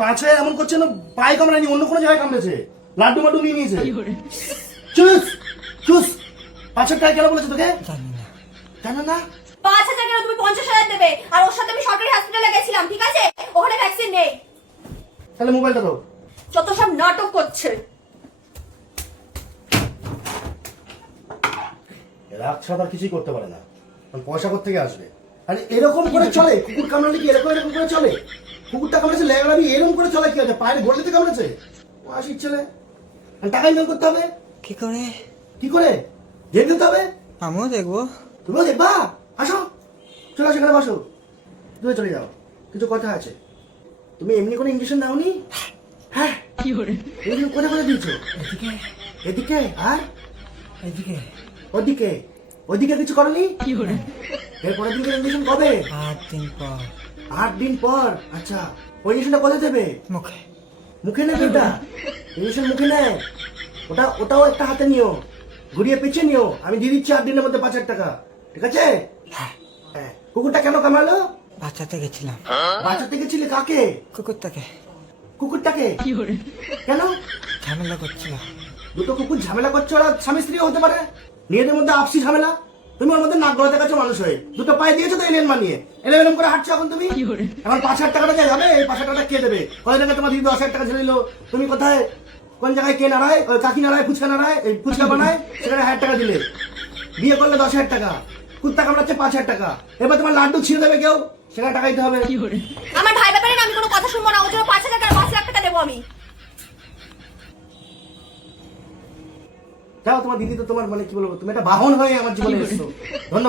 পাঁচ হয়ে এমন করছে না, পায়ে কামড়ায়নি, অন্য কোনো জায়গায় কামড়েছে, লাড্ডু মাড্ডু নিয়ে নিয়েছে। চুস চুস, 5,000 টাকা কেন বলেছে তোকে? জানো না? 5,000 কেন, তুমি 50,000 দেবে। আর ওর সাথে আমি সরকারি হসপিটালে গেছিলাম, ঠিক আছে? ওখানে ভ্যাকসিন নেই। তাহলে মোবাইলটা দাও। যত সব নাটক করছে। রাত ছাড়া আর কিছুই করতে পারে না, কারণ পয়সা কোত্থেকে আসবে? আরে এরকম করে চলে? কুকুর কামড়ালে কি এরকম এরকম করে চলে? কুকুরটা কামড়েছে লেগাড়াবি, এরকম করে চলে কি আছে? পায়ের গোড়ালিতে কামড়েছে, ও আসির ছেলে। আর টাকা ইনকাম করতে হবে কি করে? কি করে? জেল দিতে হবে। আমিও দেখবো। তুমিও দেখবা? আসো, চলে আসো, এখানে বসো, দূরে চলে যাও, কিছু কথা আছে। তুমি এমনি কোনো ইঞ্জেকশন দাওনি? হ্যাঁ, এগুলো কোথায় কোথায় দিয়েছো? এদিকে এদিকে আর এদিকে ওদিকে? ওদিকে কিছু করনি? এরপরের দিনকে ইঞ্জেকশন কবে? 8 দিন পর 8 দিন পর। আচ্ছা, ওই ইঞ্জেকশনটা কোথায় দেবে? মুখে। মুখে নেবে ওটা? ইঞ্জেকশন মুখে নেয়? ওটাও একটা হাতে নিও, ঘুরিয়ে পিছিয়ে নিও। আমি দিয়ে দিচ্ছি 8 দিনের মধ্যে 5,000 টাকা, ঠিক আছে? হ্যাঁ, হ্যাঁ। কুকুরটা কেন কামড়ালো? বাঁচাতে গেছিলাম। বাঁচাতে গেছিলে? কাকে? কুকুরটাকে। কুকুরটাকে? কেন? ঝামেলা করছিল। দুটো কুকুর ঝামেলা করছে, ওরা স্বামী স্ত্রী হতে পারে, নিজেদের মধ্যে আপসি ঝামেলা। তুমি ওর মধ্যে নাক গলাতে গেছো মানুষ হয়ে, দুটো পায়ে দিয়েছো তো এলেন মানিয়ে, এলেন করে হাঁটছো এখন তুমি। এখন 5,000 টাকাটা যে যাবে, এই 5,000 টাকা কে দেবে? কয়েক টাকা তোমার দিদি 10,000 টাকা ছেড়ে দিল, তুমি কোথায় কোন জায়গায় কে নাড়ায়? ওই কাকি নাড়ায়, ফুচকা নাড়ায়, এই ফুচকা বানায়, সেখানে 1,000 টাকা দিলে। বিয়ে করলে 10,000 টাকা, কুত্তা কামড়াচ্ছে 5,000 টাকা, এবার তোমার লাড্ডু ছিঁড়ে দেবে কেউ, সেখানে টাকা দিতে হবে। আমার ভাই ব্যাপারে না আমি কোনো কথা শুনবো না। ওর জন্য 5,000 টাকা 5 লাখ টাকা দেবো আমি। যাও, তোমার দিদি তো তোমার মানে কি বলবো, তুমি একটা বাহন হয়ে আমার জীবনে এসছো। ধন্যবাদ।